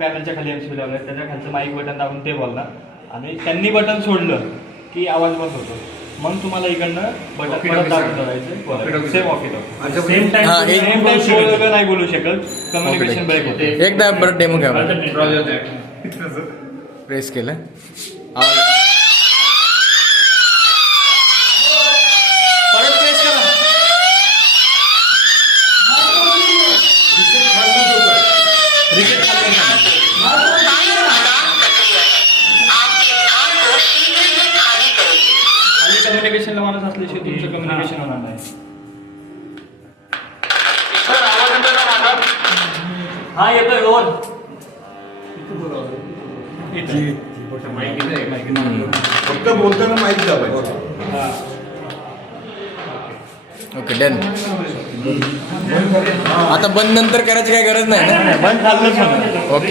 पॅनलच्या खाली एमसीबी लावलं, त्याच्या खालचं माईक बटन दाबून ते बोलणार आणि त्यांनी बटन सोडलं की आवाज बंद होतो. मग तुम्हाला इकडनं बटन परत दाबून ठेवायचं. सेम ऑफिस सेम टाइम नाही बोलू शकत, कम्युनिकेशन ब्रेक होते. एकदा बरं डेमो घ्या. प्रेस केलं परत प्रेस करा. रिसेट खाली कम्युनिकेशनला माणूस असल्याशिवाय तुमचं कम्युनिकेशन होणार नाही. हा येतोय रोल. फक्त बोलताना माहिती दाबायचं. Okay done. आता बंद नंतर करायची काही गरज नाही ना. बंद झालंच होणार. ओके.